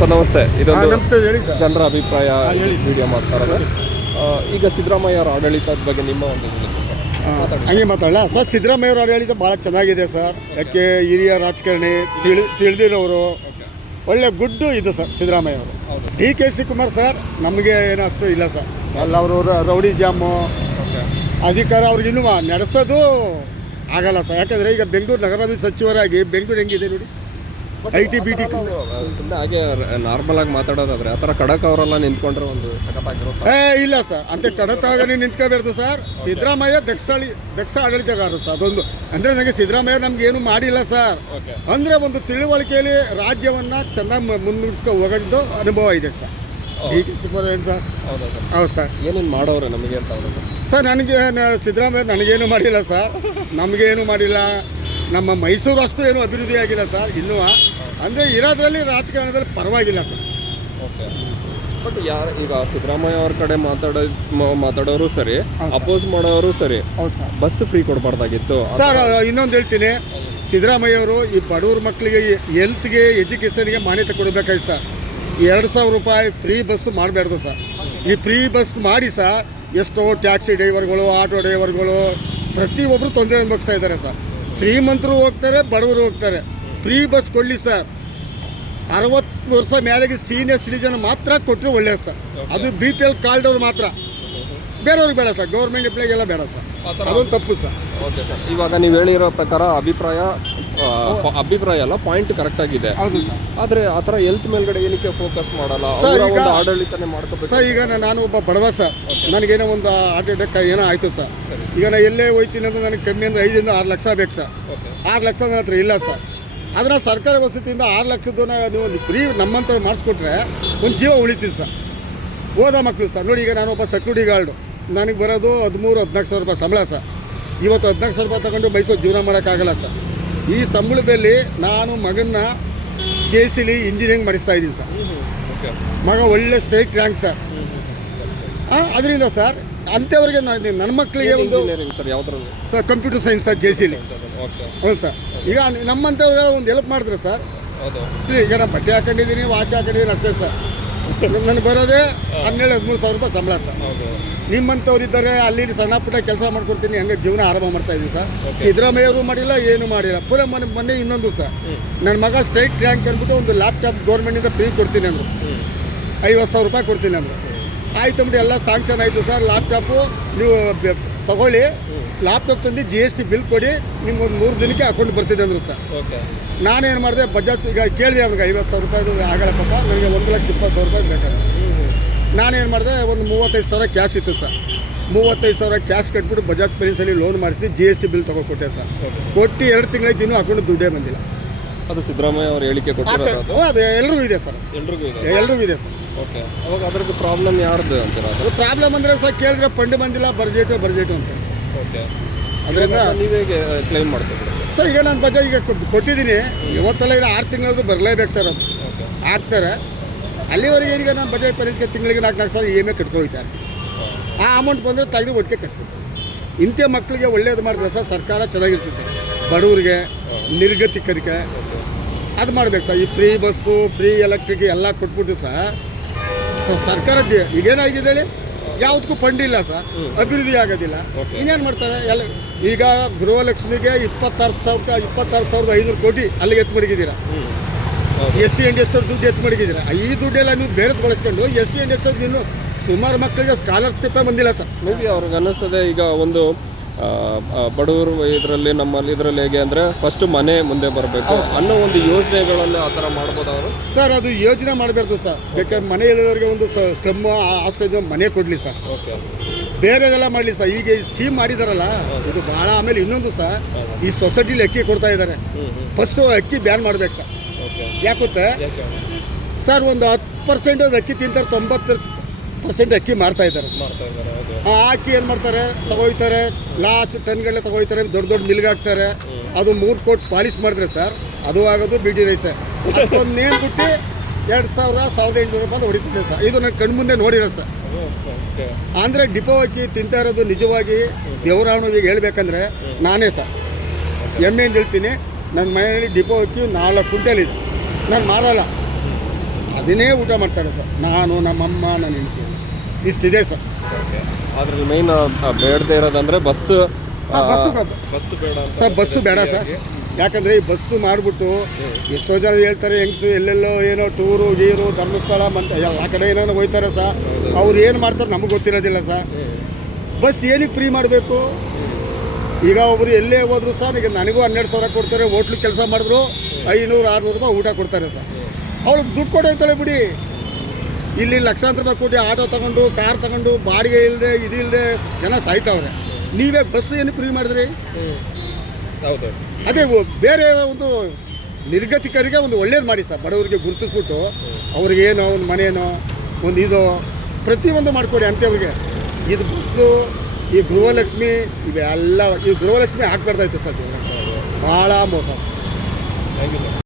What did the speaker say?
Sir ನಮಸ್ತೆ. ಇದೊಂದು ನಮಸ್ತೆ ಹೇಳಿ ಸರ್. ಜನರ ಅಭಿಪ್ರಾಯ ವಿಡಿಯೋ ಮಾಡ್ತಾರೆ. ಈಗ ಸಿದ್ದರಾಮಯ್ಯ ಅವರ ಆಡಳಿತದ ಬಗ್ಗೆ ನಿಮ್ಮ ಒಂದು ಹಂಗೆ ಮಾತಾಡಲ್ಲ ಸರ್. ಸಿದ್ದರಾಮಯ್ಯ ಅವರ ಆಡಳಿತ ಭಾಳ ಚೆನ್ನಾಗಿದೆ ಸರ್. ಯಾಕೆ ಹಿರಿಯ ರಾಜಕಾರಣಿ ತಿಳಿದಿರೋರು, ಒಳ್ಳೆ ಗುಡ್ಡು ಇದು ಸರ್ ಸಿದ್ದರಾಮಯ್ಯ ಅವರು. DK ಶಿವಕುಮಾರ್ ಸರ್ ನಮಗೆ ಏನೋ ಅಷ್ಟು ಇಲ್ಲ ಸರ್. ಅಲ್ಲ ಅವರು ರೌಡಿ ಜಾಮು ಅಧಿಕಾರ ಅವ್ರಿಗಿನ್ನೂ ನಡೆಸೋದು ಆಗಲ್ಲ ಸರ್. ಯಾಕಂದರೆ ಈಗ ಬೆಂಗಳೂರು ನಗರಾಭಿವೃದ್ಧಿ ಸಚಿವರಾಗಿ ಬೆಂಗಳೂರು ಹೆಂಗಿದೆ ನೋಡಿ, IT BT ಸುಮ್ಮನೆ ಹಾಗೆ ನಾರ್ಮಲ್ ಆಗಿ ಮಾತಾಡೋದಾದ್ರೆ ಆ ಥರ ಖಡಕ್ ಅವರೆಲ್ಲ ನಿಂತ್ಕೊಂಡ್ರೆ ಒಂದು ಸಖತ್ತಾಗಿರುತ್ತೆ. ಇಲ್ಲ ಸರ್, ಅಂತ ಕಡತಾಗನೇ ನಿಂತ್ಕೋಬಾರ್ದು ಸರ್. ಸಿದ್ದರಾಮಯ್ಯ ದಕ್ಷ ಆಡಳಿತಗಾರರು ಸರ್. ಅದೊಂದು ಅಂದರೆ ನನಗೆ ಸಿದ್ದರಾಮಯ್ಯ ನಮ್ಗೆ ಏನು ಮಾಡಿಲ್ಲ ಸರ್. ಅಂದರೆ ಒಂದು ತಿಳುವಳಿಕೆಯಲ್ಲಿ ರಾಜ್ಯವನ್ನು ಚೆನ್ನಾಗಿ ಮುನ್ನಡೆಸ್ಕೊ ಹೋಗೋದು ಅನುಭವ ಇದೆ ಸರ್. DK ಶಿವಕುಮಾರ್ ಏನು ಸರ್? ಹೌದು ಸರ್. ಏನೇನು ಮಾಡೋರು ನಮಗೆ ಅಂತ ಅವರು ಸರ್ ನನಗೆ ಸಿದ್ದರಾಮಯ್ಯ ನನಗೇನು ಮಾಡಿಲ್ಲ ಸರ್. ನಮಗೇನು ಮಾಡಿಲ್ಲ. ನಮ್ಮ ಮೈಸೂರು ಅಷ್ಟು ಏನು ಅಭಿವೃದ್ಧಿ ಆಗಿಲ್ಲ ಸರ್ ಇನ್ನೂ. ಅಂದರೆ ಇರೋದ್ರಲ್ಲಿ ರಾಜಕಾರಣದಲ್ಲಿ ಪರವಾಗಿಲ್ಲ ಸರ್. ಓಕೆ. ಬಟ್ ಯಾರು ಈಗ ಸಿದ್ದರಾಮಯ್ಯ ಅವ್ರ ಕಡೆ ಮಾತಾಡೋರು ಸರಿ, ಅಪೋಸ್ ಮಾಡೋರು ಸರಿ. ಹೌದು ಸರ್. ಬಸ್ ಫ್ರೀ ಕೊಡಬಾರ್ದಾಗಿತ್ತು ಸರ್. ಇನ್ನೊಂದು ಹೇಳ್ತೀನಿ, ಸಿದ್ದರಾಮಯ್ಯ ಅವರು ಈ ಬಡವ್ರ ಮಕ್ಕಳಿಗೆ ಹೆಲ್ತ್ಗೆ ಎಜುಕೇಷನ್ಗೆ ಮಾನ್ಯತೆ ಕೊಡಬೇಕಾಯ್ತು ಸರ್. 2,000 ರೂಪಾಯಿ ಫ್ರೀ ಬಸ್ ಮಾಡಬಾರ್ದು ಸರ್. ಈ ಫ್ರೀ ಬಸ್ ಮಾಡಿ ಸರ್ ಎಷ್ಟೋ ಟ್ಯಾಕ್ಸಿ ಡ್ರೈವರ್ಗಳು, ಆಟೋ ಡ್ರೈವರ್ಗಳು ಪ್ರತಿಯೊಬ್ಬರು ತೊಂದರೆ ಅನುಭವಿಸ್ತಾ ಇದ್ದಾರೆ ಸರ್. ಶ್ರೀಮಂತರು ಹೋಗ್ತಾರೆ, ಬಡವರು ಹೋಗ್ತಾರೆ. ಫ್ರೀ ಬಸ್ ಕೊಡಲಿ ಸರ್. 60 ವರ್ಷ ಮೇಲೆಗೆ ಸೀನಿಯರ್ ಸಿಟಿಜನ್ ಮಾತ್ರ ಕೊಟ್ಟರೆ ಒಳ್ಳೆಯದು ಸರ್. ಅದು BPL ಕಾರ್ಡ್ವ್ರು ಮಾತ್ರ, ಬೇರೆಯವ್ರಿಗೆ ಬೇಡ ಸರ್. ಗೌರ್ಮೆಂಟ್ ಎಂಪ್ಲಾಯಿಗೆಲ್ಲ ಬೇಡ ಸರ್. ಅದೊಂದು ತಪ್ಪು ಸರ್. Okay sir. ಇವಾಗ ನೀವು ಹೇಳಿರೋ ಪ್ರಕಾರ ಅಭಿಪ್ರಾಯ ಅಲ್ಲ, ಪಾಯಿಂಟ್ ಕರೆಕ್ಟ್ ಆಗಿದೆ. ಆದರೆ ಆ ಥರ ಹೆಲ್ತ್ ಮೇಲ್ಗಡೆ ಏನಕ್ಕೆ ಫೋಕಸ್ ಮಾಡಲ್ಲ? ಆಡಳಿತನೇ ಮಾಡ್ಕೋಬೇಕು ಸರ್. ಈಗ ನಾನು ಒಬ್ಬ ಬಡವ ಸರ್. ನನಗೇನೋ ಒಂದು ಹಾರ್ಟ್ ಅಟ್ಯಾಕ್ ಏನೋ ಆಯಿತು ಸರ್. ಈಗ ನಾನು ಎಲ್ಲೇ ಹೋಯ್ತೀನಿ ಅಂದ್ರೆ ನನಗೆ ಕಮ್ಮಿ ಅಂದರೆ 5 ರಿಂದ 6 ಲಕ್ಷ ಬೇಕು ಸರ್. 6 ಲಕ್ಷ ನನ್ನ ಹತ್ರ ಇಲ್ಲ ಸರ್. ಅದನ್ನು ಸರ್ಕಾರ ವಸತಿಯಿಂದ 6 ಲಕ್ಷದ್ದು ನೀವು ಫ್ರೀ ನಮ್ಮಂತ ಮಾಡಿಸ್ಕೊಟ್ರೆ ಒಂದು ಜೀವ ಉಳಿತೀವಿ ಸರ್. ಓದೋ ಮಕ್ಕಳು ಸರ್. ನೋಡಿ, ಈಗ ನಾನೊಬ್ಬ ಸೆಕ್ಯೂರಿಟಿ ಗಾರ್ಡು. ನನಗೆ ಬರೋದು 13-14 ಸಾವಿರ ರೂಪಾಯಿ ಸಂಬಳ ಸರ್. ಇವತ್ತು 14 ಸಾವಿರ ರೂಪಾಯಿ ತಗೊಂಡು ಮೈಸೂರು ಜೀವನ ಮಾಡೋಕ್ಕಾಗಲ್ಲ ಸರ್. ಈ ಸಂಬಳದಲ್ಲಿ ನಾನು ಮಗನ್ನ JCಲಿ ಇಂಜಿನಿಯರಿಂಗ್ ಮಾಡಿಸ್ತಾ ಇದ್ದೀನಿ ಸರ್. ಮಗ ಒಳ್ಳೆ ಸ್ಟೇಟ್ ರ್ಯಾಂಕ್ ಸರ್. ಅದರಿಂದ ಸರ್ ಅಂಥವ್ರಿಗೆ ನನ್ನ ಮಕ್ಕಳಿಗೆ ಒಂದು ಸರ್ ಕಂಪ್ಯೂಟರ್ ಸೈನ್ಸ್ ಸರ್ JCಲಿ. ಹೌದು ಸರ್. ಈಗ ನಮ್ಮಂಥವ್ರಿಗೆ ಒಂದು ಹೆಲ್ಪ್ ಮಾಡಿದ್ರೆ ಸರ್. ಈಗ ನಾನು ಬಟ್ಟೆ ಹಾಕೊಂಡಿದ್ದೀನಿ, ವಾಚ್ ಹಾಕೊಂಡಿದ್ದೀನಿ ಅಷ್ಟೇ ಸರ್. ನನಗೆ ಬರೋದೇ 12-13 ಸಾವಿರ ರೂಪಾಯಿ ಸಂಬಳ ಸರ್. ನಿಮ್ಮಂಥವ್ರು ಇದ್ದಾರೆ, ಅಲ್ಲಿ ಸಣ್ಣ ಪುಟ್ಟ ಕೆಲಸ ಮಾಡ್ಕೊಡ್ತೀನಿ, ಹಂಗೆ ಜೀವನ ಆರಂಭ ಮಾಡ್ತಾ ಇದ್ದೀನಿ ಸರ್. ಸಿದ್ದರಾಮಯ್ಯವರು ಮಾಡಿಲ್ಲ, ಏನು ಮಾಡಿಲ್ಲ. ಪೂರ ಮೊನ್ನೆ ಇನ್ನೊಂದು ಸರ್, ನನ್ನ ಮಗ ಸ್ಟೇಟ್ ರ್ಯಾಂಕ್ ಅಂದ್ಬಿಟ್ಟು ಒಂದು ಲ್ಯಾಪ್ಟಾಪ್ ಗೌರ್ಮೆಂಟಿಂದ ಫ್ರೀ ಕೊಡ್ತೀನಿ ಅಂದರು. 50,000 ರೂಪಾಯಿ ಕೊಡ್ತೀನಿ ಅಂದರು. ಆಯ್ತು ಅಂದ್ಬಿಟ್ಟು ಎಲ್ಲ ಸ್ಯಾಂಕ್ಷನ್ ಆಯಿತು ಸರ್. ಲ್ಯಾಪ್ಟಾಪು ನೀವು ತಗೊಳ್ಳಿ, ಲ್ಯಾಪ್ಟಾಪ್ ತಂದು GST ಬಿಲ್ ಕೊಡಿ, ನಿಮ್ಗೆ ಒಂದು 3 ದಿನಕ್ಕೆ ಅಕೌಂಟ್ ಬರ್ತಿದೆ ಅಂದರು ಸರ್. ನಾನೇನು ಮಾಡಿದೆ, ಬಜಾಜ್ ಈಗ ಕೇಳಿದೆ ಅವ್ನಿಗೆ 50,000 ರೂಪಾಯಿದು ಆಗಲ್ಲಪ್ಪ, ನನಗೆ 1,20,000 ರೂಪಾಯಿ ಬೇಕಾದ್ರೆ. ನಾನೇನು ಮಾಡಿದೆ, ಒಂದು 35,000 ಕ್ಯಾಶ್ ಇತ್ತು ಸರ್. 35,000 ಕ್ಯಾಶ್ ಕಟ್ಬಿಟ್ಟು ಬಜಾಜ್ ಫೈನಾನ್ಸಲ್ಲಿ ಲೋನ್ ಮಾಡಿಸಿ GST ಬಿಲ್ ಕೊಟ್ಟೆ ಸರ್. ಕೊಟ್ಟು 2 ತಿಂಗಳಾಯ್ತು, ಇನ್ನೂ ಅಕೌಂಟ್ ದುಡ್ಡೇ ಬಂದಿಲ್ಲ. ಅದು ಸಿದ್ದರಾಮಯ್ಯ ಅವರು ಹೇಳಿಕೆ ಕೊಟ್ಟಿರೋದು. ಅದು ಎಲ್ರಿಗೂ ಇದೆ ಸರ್. ಎಲ್ರಿಗೂ ಇದೆ ಸರ್. ಓಕೆ. ಅವಾಗ ಅದ್ರದ್ದು ಪ್ರಾಬ್ಲಮ್ ಯಾರ್ದು ಅಂತೀರ? ಅದು ಪ್ರಾಬ್ಲಮ್ ಅಂದರೆ ಸರ್ ಕೇಳಿದ್ರೆ ಫಂಡ್ ಬಂದಿಲ್ಲ, ಬಜೆಟು ಅಂತ. ಓಕೆ. ಅದರಿಂದ ನೀವು ಹೇಗೆ ಕ್ಲೈಮ್ ಮಾಡ್ತೀವಿ ಸರ್? ಈಗ ನಾನು ಬಜಾಜ್ ಈಗ ಕೊಟ್ಟಿದ್ದೀನಿ. ಇವತ್ತೆಲ್ಲ ಈಗ 6 ತಿಂಗಳಾದರೂ ಬರಲೇಬೇಕು ಸರ್. ಅದು ಹಾಕ್ತಾರೆ. ಅಲ್ಲಿವರೆಗೆ ಈಗ ನಾನು ಬಜಾಜ್ ಫೈನಾನ್ಸ್ಗೆ ತಿಂಗಳಿಗೆ 4 ಸಾವಿರ EMI ಕಟ್ಕೋಯ್ತಾರೆ. ಆ ಅಮೌಂಟ್ ಬಂದರೆ ತೆಗೆದು ಒಟ್ಟಿಗೆ ಕಟ್ಕೊಡ್ತಾರೆ. ಇಂಥ ಮಕ್ಕಳಿಗೆ ಒಳ್ಳೇದು ಮಾಡಿದ್ರೆ ಸರ್ ಸರ್ಕಾರ ಚೆನ್ನಾಗಿರ್ತದೆ ಸರ್. ಬಡವರಿಗೆ, ನಿರ್ಗತಿಕರಿಗೆ ಅದು ಮಾಡಬೇಕು ಸರ್. ಈ ಫ್ರೀ ಬಸ್ಸು, ಫ್ರೀ ಎಲೆಕ್ಟ್ರಿಕ್ ಎಲ್ಲ ಕೊಟ್ಬಿಟ್ಟು ಸರ್ ಸರ್ಕಾರದ್ದು ಈಗೇನಾಗಿದೆ ಹೇಳಿ, ಯಾವುದಕ್ಕೂ ಫಂಡ್ ಇಲ್ಲ ಸರ್. ಅಭಿವೃದ್ಧಿ ಆಗೋದಿಲ್ಲ. ಇನ್ನೇನು ಮಾಡ್ತಾರೆ ಎಲ್ಲ. ಈಗ ಗೃಹಲಕ್ಷ್ಮಿಗೆ 26,500 ಕೋಟಿ ಅಲ್ಲಿಗೆ ಎತ್ತು ಮಡಗಿದ್ದೀರಾ. SC and ST ದುಡ್ಡು ಎತ್ತು ಮಡಗಿದ್ದೀರಾ. ಈ ದುಡ್ಡೆಲ್ಲ ನೀವು ಬೇರೆ ಬಳಸ್ಕೊಂಡು SC and ST ಇನ್ನು ಸುಮಾರು ಮಕ್ಕಳಿಗೆ ಸ್ಕಾಲರ್ಶಿಪ್ಪೇ ಬಂದಿಲ್ಲ ಸರ್. ಮೇಬಿ ಅವ್ರಿಗೆ ಅನ್ನಿಸ್ತದೆ ಈಗ ಒಂದು ಬಡವರು ಇದರಲ್ಲಿ ನಮ್ಮಲ್ಲಿ ಇದರಲ್ಲಿ ಹೇಗೆ ಅಂದರೆ ಫಸ್ಟ್ ಮನೆ ಮುಂದೆ ಬರಬೇಕು ಅನ್ನೋ ಒಂದು ಯೋಜನೆಗಳಲ್ಲಿ ಆ ಥರ ಮಾಡ್ಬೋದು ಅವರು ಸರ್. ಅದು ಯೋಜನೆ ಮಾಡಬಾರ್ದು ಸರ್. ಬೇಕಾದ್ರೆ ಮನೆ ಇಲ್ಲದವ್ರಿಗೆ ಒಂದು ಸ್ಲಮ್ ಆಸ್ತಿ ಮನೆ ಕೊಡಲಿ ಸರ್. ಓಕೆ. ಬೇರೆದೆಲ್ಲ ಮಾಡಲಿ ಸರ್. ಈಗ ಈ ಸ್ಕೀಮ್ ಮಾಡಿದಾರಲ್ಲ ಇದು ಭಾಳ. ಆಮೇಲೆ ಇನ್ನೊಂದು ಸರ್, ಈ ಸೊಸೈಟಿಲಿ ಅಕ್ಕಿ ಕೊಡ್ತಾ ಇದ್ದಾರೆ. ಫಸ್ಟು ಅಕ್ಕಿ ಬ್ಯಾನ್ ಮಾಡ್ಬೇಕು ಸರ್. ಯಾಕುತ್ತೆ ಸರ್, ಒಂದು 10% ಅದು ಅಕ್ಕಿ ತಿಂತಾರೆ, 90% ಅಕ್ಕಿ ಮಾರ್ತಾ ಇದ್ದಾರೆ. ಆ ಅಕ್ಕಿ ಏನು ಮಾಡ್ತಾರೆ, ತಗೋಯ್ತಾರೆ, ಲಾಸ್ಟ್ ಟನ್ಗಳೇ ತಗೋಯ್ತಾರೆ, ದೊಡ್ಡ ಮಿಲ್ಗೆ ಹಾಕ್ತಾರೆ. ಅದು 3 ಕೋಟಿ ಪಾಲಿಸ್ ಮಾಡಿದ್ರೆ ಸರ್ ಅದು ಆಗೋದು BT ರೈಸ್. ಅದಕ್ಕೊಂದು ನೇಮ್ ಬಿಟ್ಟು 2,000-1,800 ರೂಪಾಯಿ ಹೊಡಿತಿದೆ ಸರ್. ಇದು ನಾನು ಕಣ್ಮುಂದೆ ನೋಡಿರೋ ಸರ್. ಅಂದರೆ ಡಿಪೋ ಅಕ್ಕಿ ತಿಂತಾ ಇರೋದು ನಿಜವಾಗಿ ದೇವರಾಣಿಗೆ ಹೇಳ್ಬೇಕಂದ್ರೆ ನಾನೇ ಸರ್. ಹೆಮ್ಮೆಯಿಂದ ಹೇಳ್ತೀನಿ, ನನ್ನ ಮನೆಯಲ್ಲಿ ಡಿಪೋ ಅಕ್ಕಿ 4 ಕ್ವಿಂಟಲ್ ಇದೆ. ನಾನು ಮಾರಲ್ಲ. ಅದನ್ನೇ ಊಟ ಮಾಡ್ತಾರೆ ಸರ್. ನಾನು ನಮ್ಮಮ್ಮ ನನ್ನ ಹೆಂಡತಿ ಇಷ್ಟಿದೆ ಸರ್. ಅದ್ರಲ್ಲಿ ಮೈನ್ ಬೇಡದೇ ಇರೋದಂದ್ರೆ ಬಸ್ ಬಸ್ಸು ಬೇಡ ಅಂತ ಸರ್. ಬಸ್ಸು ಬೇಡ ಸರ್. ಯಾಕಂದರೆ ಈ ಬಸ್ಸು ಮಾಡಿಬಿಟ್ಟು ಎಷ್ಟೋ ಜನ ಹೇಳ್ತಾರೆ ಹೆಂಗಸು ಎಲ್ಲೆಲ್ಲೋ ಏನೋ ಟೂರು ಗೀರು ಧರ್ಮಸ್ಥಳ ಮಂತ ಎಲ್ಲ ಕಡೆ ಏನೋ ಹೋಗ್ತಾರೆ ಸರ್. ಅವ್ರು ಏನು ಮಾಡ್ತಾರೆ ನಮಗೆ ಗೊತ್ತಿರೋದಿಲ್ಲ ಸರ್. ಬಸ್ ಏನಕ್ಕೆ ಫ್ರೀ ಮಾಡಬೇಕು? ಈಗ ಒಬ್ಬರು ಎಲ್ಲೇ ಹೋದ್ರು ಸರ್, ಈಗ ನನಗೂ 12,000 ಕೊಡ್ತಾರೆ. ಹೋಟ್ಲು ಕೆಲಸ ಮಾಡಿದ್ರು 500-600 ರೂಪಾಯಿ ಊಟ ಕೊಡ್ತಾರೆ ಸರ್. ಅವಳು ದುಡ್ಡು ಕೊಡೋಯ್ತಾಳೆ ಬಿಡಿ. ಇಲ್ಲಿ ಲಕ್ಷಾಂತರ ರೂಪಾಯಿ ಕೊಟ್ಟು ಆಟೋ ತಗೊಂಡು ಕಾರ್ ತಗೊಂಡು ಬಾಡಿಗೆ ಇಲ್ಲದೆ ಇದಿಲ್ಲದೆ ಜನ ಸಾಯ್ತಾವ್ರೆ. ನೀವೇ ಬಸ್ ಏನು ಫ್ರೀ ಮಾಡಿದ್ರಿ? ಹೌದು. ಅದೇ ಬೇರೆ ಒಂದು ನಿರ್ಗತಿಕರಿಗೆ ಒಂದು ಒಳ್ಳೇದು ಮಾಡಿ ಸರ್. ಬಡವರಿಗೆ ಗುರುತಿಸ್ಬಿಟ್ಟು ಅವ್ರಿಗೇನೋ ಒಂದು ಮನೇನೋ ಒಂದು ಇದು ಪ್ರತಿಯೊಂದು ಮಾಡಿಕೊಡಿ ಅಂಥವ್ರಿಗೆ. ಇದು ಬಸ್ಸು, ಈ ಗೃಹಲಕ್ಷ್ಮಿ ಇವೆಲ್ಲ, ಈ ಗೃಹಲಕ್ಷ್ಮಿ ಹಾಕ್ಬಾರ್ದಾಯ್ತು ಸರ್. ಭಾಳ ಮೋಸ. Thank you sir.